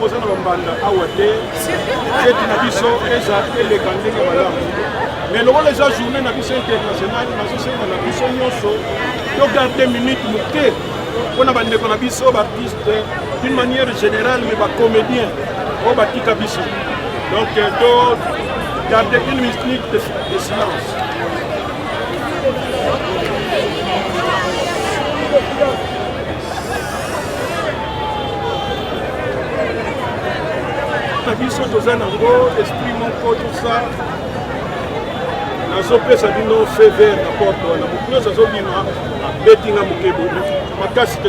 posa na bambanda awate fête na biso eza eleka ndenge malamu mais lokola eza journée na biso internationale nazosenga na biso nyonso togarde minute moke mpona bandeko na biso baartiste d'une manière générale mais bacomédien oyo batika biso donc to garde une minute de silence. Biso toza nango esprit moko tout ça nazopesa bino fait vert na porte wana motu nyonso azobima betinga moke makasi te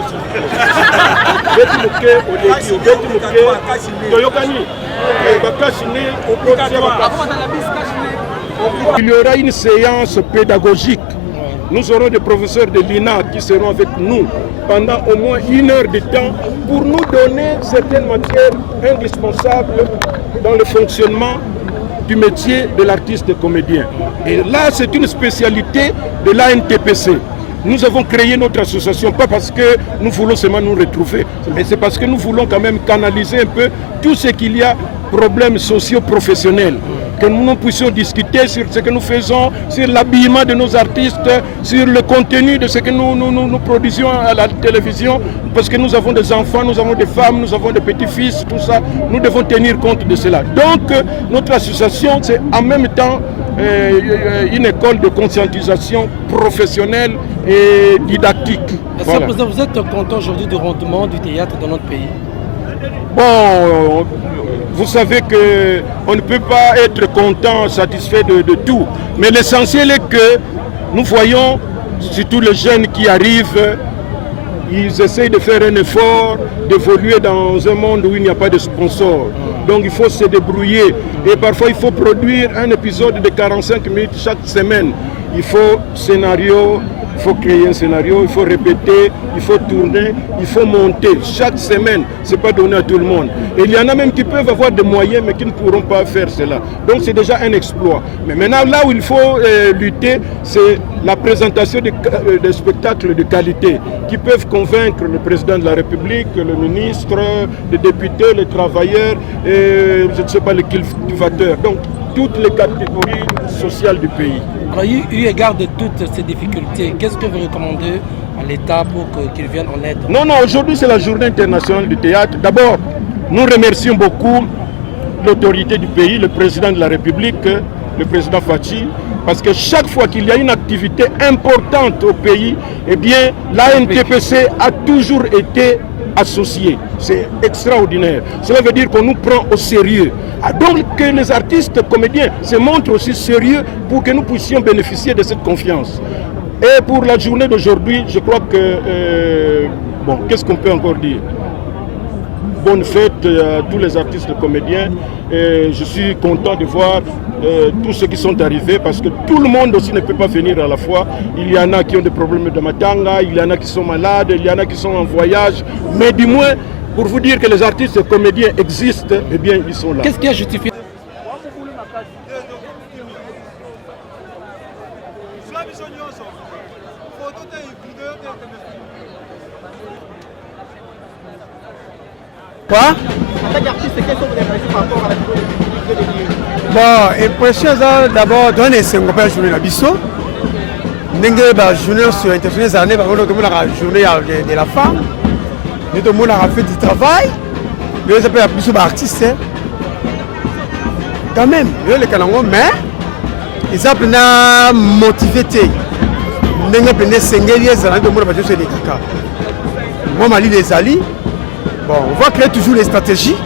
beti moke oleki obeti moke toyokani bakasi ne il y aura une séance pédagogique. Nous aurons des professeurs de l'INA qui seront avec nous pendant au moins 1 heure de temps pour nous donner certaines matières indispensables dans le fonctionnement du métier de l'artiste comédien. Et là, c'est une spécialité de l'ANTPC. Nous avons créé notre association, pas parce que nous voulons seulement nous retrouver, mais c'est parce que nous voulons quand même canaliser un peu tout ce qu'il y a, problèmes socio-professionnels, que nous puissions discuter sur ce que nous faisons, sur l'habillement de nos artistes, sur le contenu de ce que nous produisions à la télévision, parce que nous avons des enfants, nous avons des femmes, nous avons des petits-fils, tout ça, nous devons tenir compte de cela. Donc, notre association, c'est en même temps une école de conscientisation professionnelle et didactique. Voilà. Vous êtes content aujourd'hui du rendement du théâtre dans notre pays? Bon, vous savez qu'on ne peut pas être content, satisfait de tout. Mais l'essentiel est que nous voyons, surtout les jeunes qui arrivent, ils essayent de faire un effort, d'évoluer dans un monde où il n'y a pas de sponsors. Donc il faut se débrouiller. Et parfois il faut produire un épisode de 45 minutes chaque semaine. Il faut scénario, il faut créer un scénario, il faut répéter, il faut tourner, il faut monter. Chaque semaine, ce n'est pas donné à tout le monde. Et il y en a même qui peuvent avoir des moyens, mais qui ne pourront pas faire cela. Donc c'est déjà un exploit. Mais maintenant, là où il faut lutter, c'est la présentation de spectacles de qualité qui peuvent convaincre le président de la République, le ministre, les députés, les travailleurs, et, je ne sais pas, les cultivateurs. Donc toutes les catégories sociales du pays. Alors, eu égard de toutes ces difficultés, qu'est-ce que vous recommandez à l'État pour qu'il vienne en aide? Non, aujourd'hui c'est la journée internationale du théâtre. D'abord, nous remercions beaucoup l'autorité du pays, le président de la République, le président Fachi, parce que chaque fois qu'il y a une activité importante au pays, eh bien, l'ANTPC a toujours été associé. C'est extraordinaire. Cela veut dire qu'on nous prend au sérieux. Donc que les artistes comédiens se montrent aussi sérieux pour que nous puissions bénéficier de cette confiance. Et pour la journée d'aujourd'hui, je crois que... bon, qu'est-ce qu'on peut encore dire? Bonne fête à tous les artistes comédiens. Et je suis content de voir tous ceux qui sont arrivés parce que tout le monde aussi ne peut pas venir à la fois. Il y en a qui ont des problèmes de matanga, il y en a qui sont malades, il y en a qui sont en voyage. Mais du moins, pour vous dire que les artistes comédiens existent, eh bien, ils sont là. Qu'est-ce qui a justifié? Quoi? Bon, impression d'abord donner c'est une journée à Bisso. N'engagez pas journée sur internationale année, par contre, la journée de la femme. Nous tout le monde a fait du travail. Nous appelons la plus artiste. Quand même, les Kanango, mais ils ont motivé. N'engagez pas s'engager dans le monde de les caca. Moi, Mali les alliés. Bon, on va créer toujours les stratégies.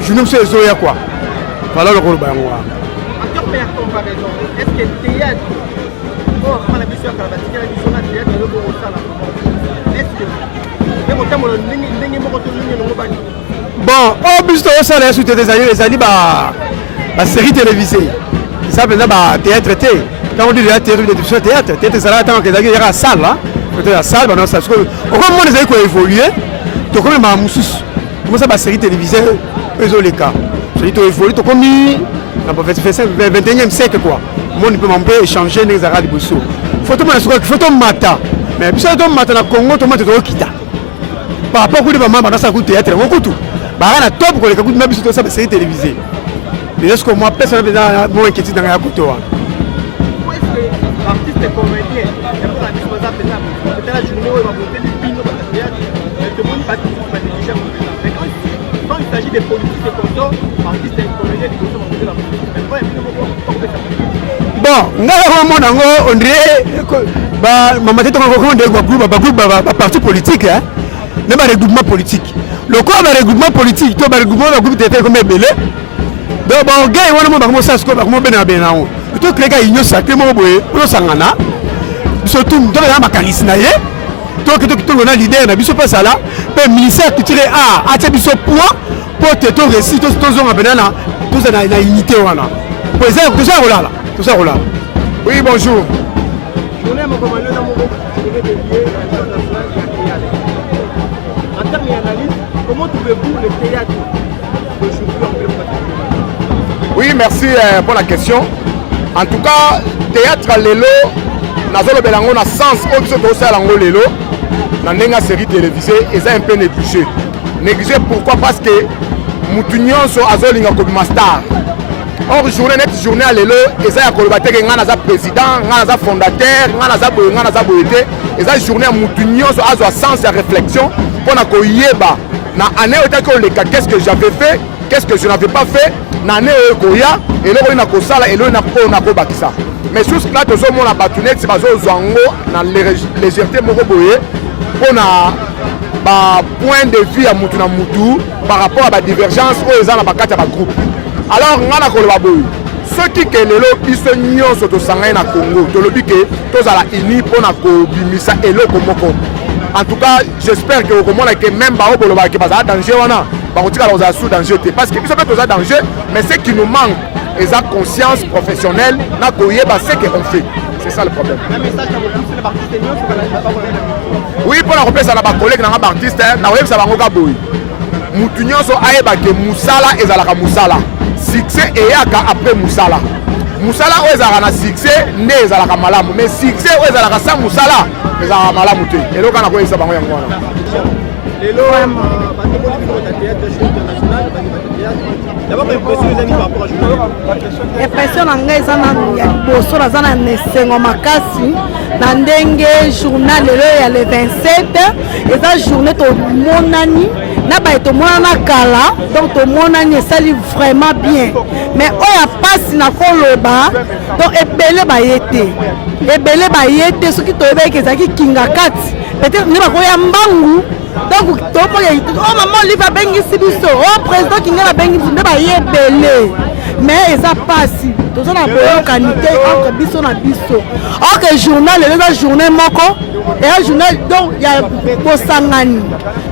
Je ne sais pas quoi. Voilà le rôle. En comparaison, est-ce que le théâtre, la mission bon, au plus de ça, les alliés, la série télévisée. Ça veut dire théâtre. Quand on dit théâtre, ça va attendre que il y a la salle. La salle, ça se trouve. Comment les alliés ont évolué, tu comme ma moussous. Comment ça, la série télévisée, ils ont les cas. C'est-à-dire qu'ils ont évolué, tu comme dans le 21e siècle, quoi. Moi, on peut échanger les arabes de Bousso. Photo mata. Mais si on mata dans le Congo, on mata dans le Kita. par rapport à des membres dans sa théâtre, on coupe tout. Barana top pour les coups de ma biso ça série télévisée. Mais est-ce que moi personne n'a moins inquiétude dans la couteau. Artiste et comédien, il y a pour la disposable c'était la journée où il va monter du pino dans le théâtre. Tout le monde va déjà mais quand il s'agit des politiques et consorts, artiste et comédien, ils vont monter la politique. Bon, on dirait maman tête on recommande des parti politique hein. Ne pas regroupement politique. Le quoi va regroupement politique, toi va regroupement va groupe d'été comme belé. Donc bon gars on va commencer à ce qu'on va comment ben tout les gars ils sacré mon boy pour sangana. Surtout dans la macanisme naie. Toi que on a leader na biso pas ça là, mais ministère qui tire a biso point pour te to récit to zone benana tout ça na unité wana. Pour ça tout ça là. Tout ça là. Oui, bonjour. Journée mon commandant dans mon groupe, je vais dédier international à théâtre. En termes d'analyse, comment trouvez-vous le théâtre aujourd'hui en plein pratique? Oui, merci pour la question. En tout cas, théâtre lelo, nazolo belango na sens au biso ça lango lelo, na nenga série télévisée et ça un peu négligé. Négligé pourquoi? Parce que mutunyon so azolinga comme master. Or journée à l'élo, et ça y a collaboré avec un président, un fondateur, un boyé, et ça journée à Moutounion, à sens et réflexion pour na koyeba na année qu'est-ce que j'avais fait, qu'est-ce que je n'avais pas fait, na année koya et là on a kosala et là on a kobakisa. Mais sous là tout ça mon a batuné c'est pas zongo na légèreté moko boyé pour na ba point de vue à Moutouna Moutou par rapport à la divergence aux gens na bakati ba groupe. Alors ngana koloba boy ceux qui kelelo biso nyonso to sangay na Congo to lobi ke to za la ini pona ko bimisa eloko moko. En tout cas, j'espère que au moins que même ba oboloba ke baza danger wana ba kotika la sous danger parce que biso peut to danger mais ce qui nous manque est la conscience professionnelle na koyeba ce que on fait. C'est ça le problème. Un message à vous les artistes oui, pour la remplacer na ba collègue na ba artiste na web ça bango ka boy. Mutu nyonso ayeba ke musala ezalaka musala. Succès et après Moussala. Moussala ou ezalaka na succès ne ezalaka malamu mais succès ou ezalaka sans Moussala ezalaka malamu te. Et là quand on ça bango yango wana. Lelo bato ko ta théâtre international d'abord impression les amis par rapport à journée. Impression nanga ezana ya boso nazana nesengo makasi na ndenge journal lelo ya le 27 eza journée to monani na ba to mona kala donc to monani esali vraiment bien mais oya passe na koloba donc ebele ba yete soki to ebeke zaki kinga kati peut-être ne ba ko ya mbangu donc to mo ya oh maman li va bengisi biso oh président kinga la bengisi ne ba yebele mais eza passe to na boyokanité entre biso na biso ok journal le journée moko et un journal donc il y a bosangani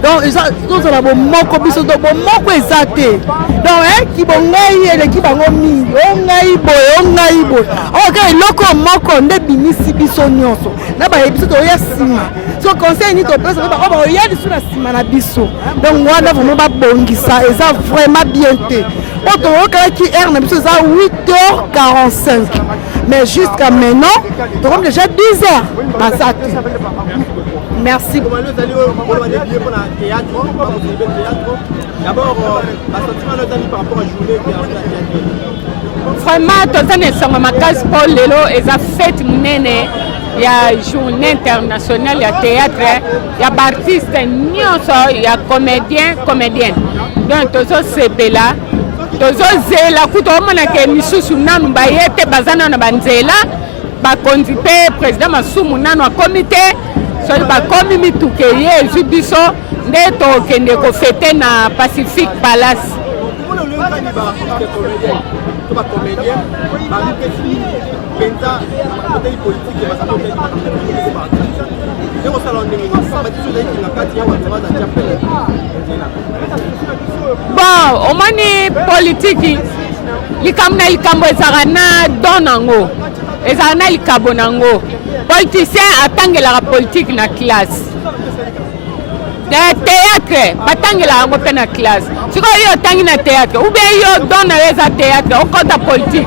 donc ils ont la moko biso donc moko ezate donc qui bongai ele ki bango mi ongai boy ok loko moko nde binisi biso nyonso na ba biso to ya sima so conseil ni to pesa ba ba ya disu na sima na biso donc wana vraiment ba bongisa eza vraiment bien te auto qui est na biso za 8h45 mais jusqu'à maintenant donc déjà 10h basate. Merci. Vraiment, toza makasi pour lelo eza fête munene ya journée internationale ya théâtre ya artiste nyonso ya comédienne donc tozo sepela tozo zela kuto omona ke misusu nanu bayete bazana na banzela bakonzi pe président Masumu nanu a comité so bakomi mituke ye ezwi biso nde tokende kofete na Pacific Palace. Bon, omoni politique likambo ezalaka na don nango ezalaka na likabo nango politicien atangelaka politique na classe théâtre batangelaka yango mpe na classe sikoyo yo otangi na théâtre ou bien yo don na yo eza théâtre okota politique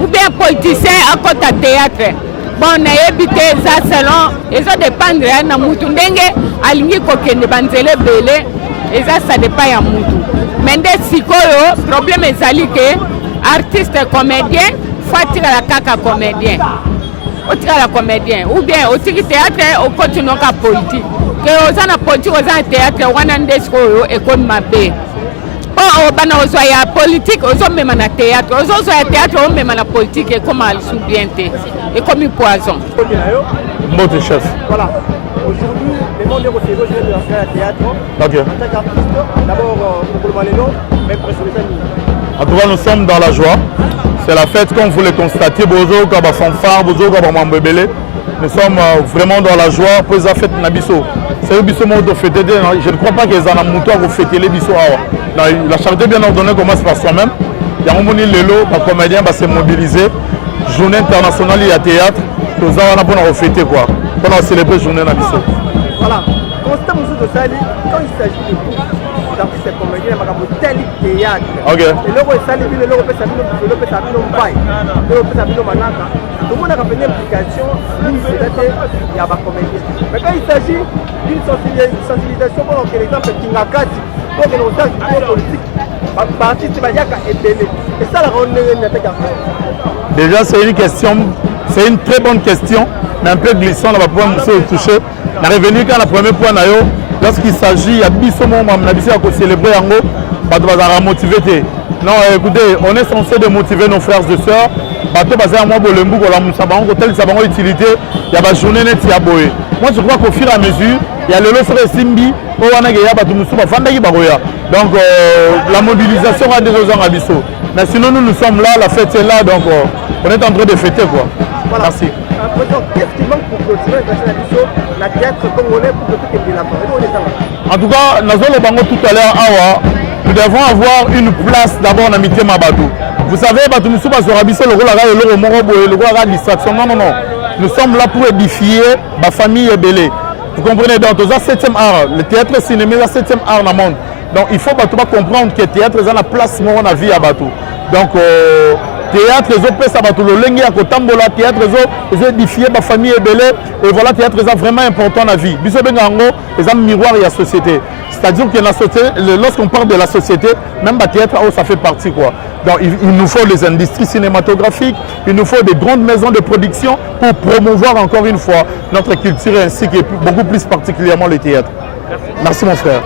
ou bien politicien akota théâtre bon nayebi te eza selon ezodépendre na mutu ndenge alingi kokende banzela ebele eza ça dépend ya mutu mais nde sikoyo problème ezali ke artiste comédien faut atikala kaka comédien otikala comédien ou bien otiki théâtre okontinue ka politique ke oza na politique oza na théâtre wana nde sikoyo ekomi mabe o bana ozwa ya politique ozomema na théâtre ozozwa ya théâtre omema na politique ekoma lisusu bien te ekomi poison. Mbote chef. Voilà. Aujourd'hui, les noms des receveurs, je viens de lancer à théâtre. Ok. En tant qu'artiste, d'abord, pour les noms, mais pour les amis. En tout cas, nous sommes dans la joie. C'est la fête, comme vous le constatez. Bozo, Kaba Fanfare, Bozo, Kaba Mambebele. Nous sommes vraiment dans la joie pour la fête Nabiso. C'est le biso mot de fêter. Je ne crois pas qu'ils en ont monté à fêter les biso. La charité bien ordonnée commence par soi-même. Il y a un moment où les comédiens vont se mobiliser. Journée internationale, il y a théâtre. Nous allons pour fêter quoi. Pour célébrer la journée Nabiso. Voilà. Constant de Sali, quand il s'agit de vous, d'artistes comédiens, il y a un tel théâtre. Ok. Et l'euro est sali, l'euro peut s'habiller, l'euro peut s'habiller, l'euro peut s'habiller, manaka. Tout le monde a une implication, il y a des comédiens. Mais quand il s'agit d'une sensibilisation, pour l'exemple, Kingakati, pour que nos acteurs politiques, artistes, et ça, la rondelle n'est déjà, c'est une question, c'est une très bonne question, mais un peu glissant, on va pouvoir nous toucher. On est revenu quand la première point, lorsqu'il s'agit, il y a Bissomo, on a célébrer en haut, on va motiver. Non, écoutez, on est censé de motiver nos frères et sœurs. Bateau basé à moi, Bolembu, tel sabango utilité, il y a la journée net, il y a boé. Moi, je crois qu'au fur et à mesure, il y a le lot sur Simbi, donc la mobilisation a des raisons à Bissau. Mais sinon, nous sommes là, la fête est là, donc on est en train de fêter quoi. Voilà. Merci. Qu'est-ce qui manque pour continuer à Bissau, la théâtre congolais pour que tout est là. En tout cas, nous allons bango tout à l'heure, nous devons avoir une place d'abord en amitié Mabadou. Vous savez, le distraction. Non, non, non. Nous sommes là pour édifier ma famille et belé. Vous comprenez, donc, dans le 7e art, le théâtre cinéma, le 7e art dans le monde. Donc, il faut comprendre que le théâtre est la place où on a vie à Batou. Donc, théâtre, les autres places à Batou, le lengue à Kotambola, théâtre, les édifier ma famille et belé. Et voilà, théâtre est vraiment important dans la vie. Biso Bengango, c'est un miroir et la société. C'est-à-dire que lorsqu'on parle de la société, même le théâtre, ça fait partie quoi. Donc il nous faut des industries cinématographiques, il nous faut des grandes maisons de production pour promouvoir encore une fois notre culture ainsi que beaucoup plus particulièrement le théâtre. Merci mon frère.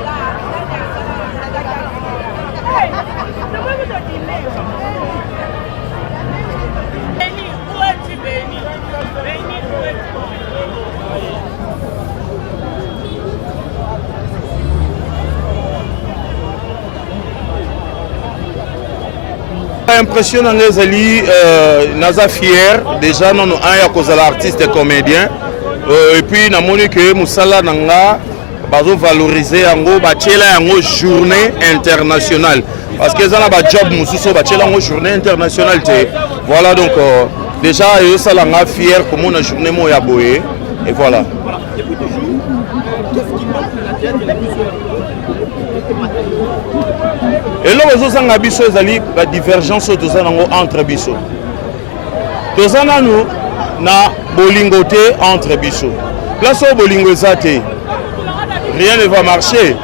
Impressionnant les alliés, naza fier déjà non un ya cause l'artiste et comédien et puis na moni que musala nanga bazo valoriser yango bachela yango journée internationale parce que ça na ba job mususo bachela yango journée internationale te voilà donc déjà yo sala nga fier comme on a journée mo ya boye et voilà. Et là, nous avons une divergence entre biso. Nous avons une bolingoté entre biso. Là, si bolingo rien ne va marcher.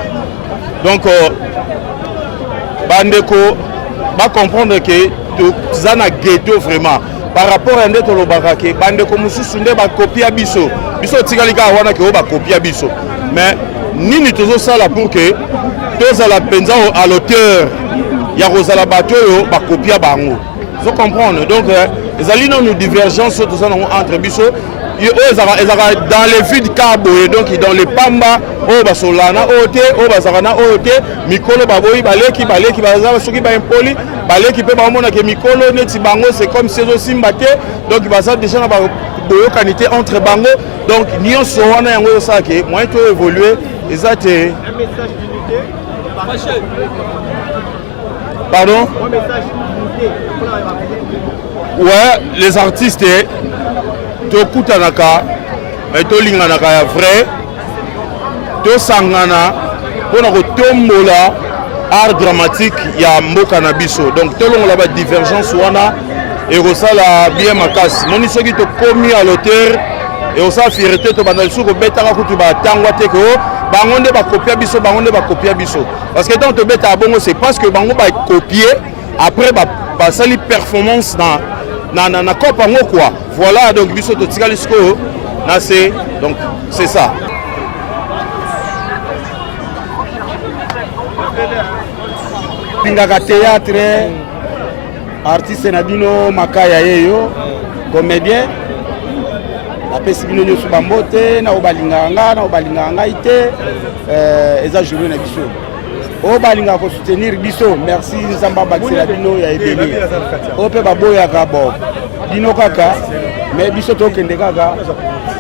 Donc, bandeko va comprendre que nous avons un ghetto vraiment. Par rapport à notre lobakake, bandeko mususunde ba copie biso. Biso tikalika wana ke ba copie biso. Mais nini tozo sala pour que tous à la penza à l'auteur ya rozala bato yo ba copia bango. Vous comprenez donc les alliés nous divergence entre biso dans les vides cabo et donc dans les pamba o basolana ote o bazarana ote mikolo baboyi baleki bazaba soki ba impoli baleki pe ba mona ke mikolo neti bango c'est comme saison simbate donc baza déjà na ba boyo qualité entre bango donc nyonso wana yango ça ke moyen to évoluer exact. Pardon? Ouais, les artistes, to kutanaka, mais to linganaka ya vrai, to sangana, on a tombola art dramatique ya mboka na biso. Donc to longo la divergence wana et rosala bien makasi moni soki to komi à l'auteur et osa fierté to banda lisuku betaka kutu ba tangwa te ko bango nde ba copia biso parce que tant to beta bongo c'est parce que bango ba copier après ba sali performance na kopa ngo quoi voilà donc biso to tikali siko na c'est donc c'est ça. Pingaka théâtre artiste na bino makaya yeyo comédien apesi bino nyonso bambote na obalinganga na obalinganga ite eza journée na biso obalingaka ko soutenir biso merci nzamba bakisela bino ya ebele ope baboyaka bo bino kaka mais biso tokende kaka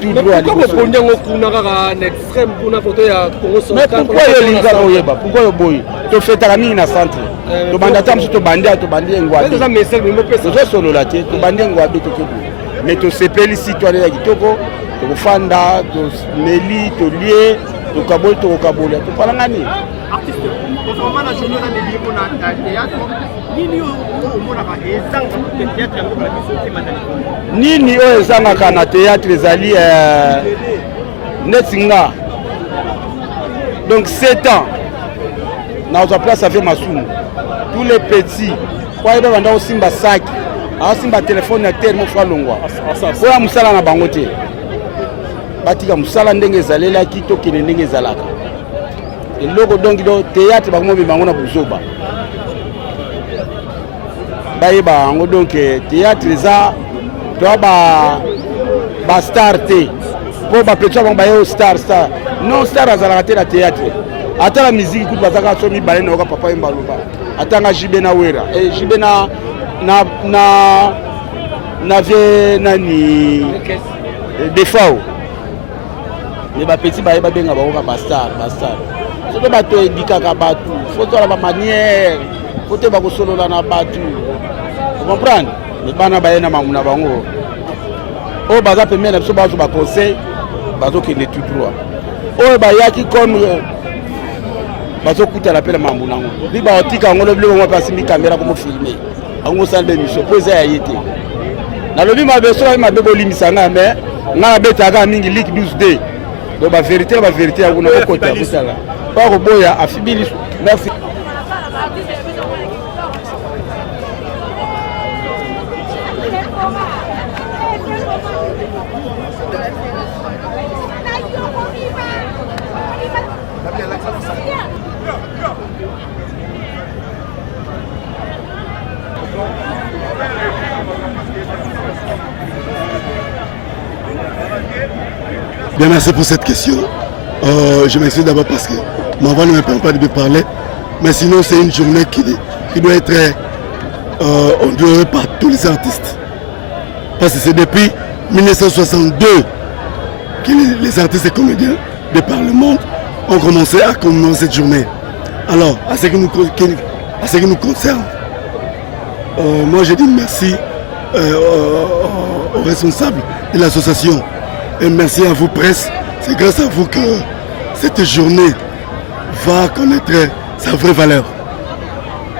tout droit à comme pour nyango kuna kaka na extrême kuna photo ya Congo Central. mais pourquoi yo linga oyeba pourquoi yo boy to fetaka mingi na centre to banda tam to bandi ngwa c'est ça message mais pesa to solo la te to bandi ngwa be to kebu mais to sepeli citoyen ya kitoko to kufanda to meli to lié to kabol to kabola to palangani artiste au moment la journée na dédié pour na théâtre nini au mona ba ezanga pour théâtre yango la biso te mandali nini oyo ezangaka na théâtre ezali netinga donc 7 ans na place avec Masumu tous les petits kwa eba banda osimba saki asimba telefone na terre mo fra longwa oya musala na bango te batika musala ndenge ezalelaki to kene ndenge ezalaka eloko donc do théâtre bakomo bango na buzoba bayeba yango donc théâtre eza to ba star te po ba petwa bango bayo star non star azalaka te na théâtre ata la musique kutu bazaka so mibale na oka papa yembaloba atanga jibe na wera jibe na vie nani defao mais ba petit ba benga ba ba star soto bato edikaka batu foto la ba manière foto ba ko solola na batu vous comprenez mais bana ba na mamuna bango o baza pemena biso bazo ba conseil bazo kende tout droit o ba yaki comme bazo kuta la pela mamuna ngo liba otika ngo lobile ngo pasi mi caméra comme filmer ngo salbe mission poza ya yete na lobi ma beso ma bebo limisanga mais nga betaka mingi lik 12D donc ba vérité ya kuna ko kota kusala pas roboya afibili merci. Bien, merci pour cette question. Je m'excuse d'abord parce que ma voix ne me permet pas de me parler. Mais sinon, c'est une journée qui doit être honorée par tous les artistes. Parce que c'est depuis 1962 que les artistes et comédiens de par le monde ont commencé à commémorer cette journée. Alors, à ce qui nous concerne, moi je dis merci aux responsables de l'association. Et merci à vous, presse. C'est grâce à vous que cette journée va connaître sa vraie valeur.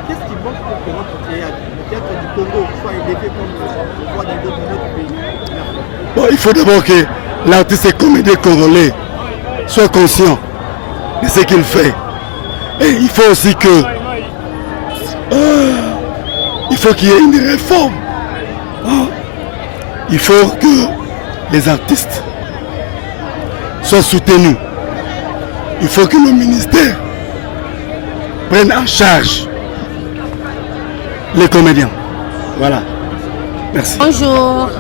Qu'est-ce qui manque pour que notre théâtre, le théâtre du Congo, soit élevé comme on voit dans d'autres pays? Bon, il faut d'abord que l'artiste et comédien congolais soit conscient de ce qu'il fait. Et il faut aussi que il faut qu'il y ait une réforme. Il faut que les artistes soient soutenus. Il faut que le ministère prenne en charge les comédiens. Voilà. Merci. Bonjour.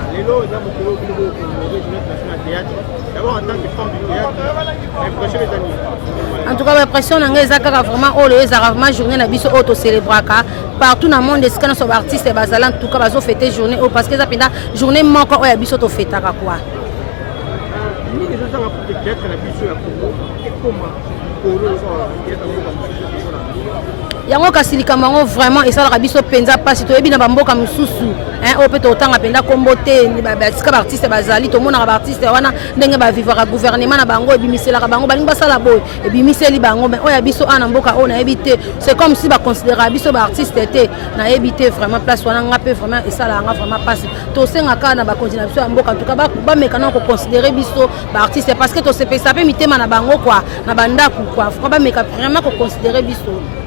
En tout cas, l'impression que vraiment vraiment journée na biso auto célébraka partout dans le monde est nos artistes et bazala en tout cas bazo fêter journée parce que ça penda journée moko oya biso to fêtaka quoi. yango kasi likambo yango vraiment esalaka biso mpenza mpasi toyebi na bamboka mosusu oyo mpe totanga mpenza kombo te basika baartiste bazali tomonaka baartiste wana ndenge bavivaka gouvernement na bango ebimiselaka bango balingi basala boye ebimiseli bango me oyo ya biso ana mboka oyo nayebi te c'est comme si baconsidéraka biso baartiste te nayebi te vraiment place wana nga mpe vraiment esalaka nga vraiment mpasi tosengaka na bakonzi na biso ya mboka tuka bameka na koconsidere biso baartiste parce que tosepesa mpe mitema na bango kwa na bandako kwa bameka vraiment koconsidere biso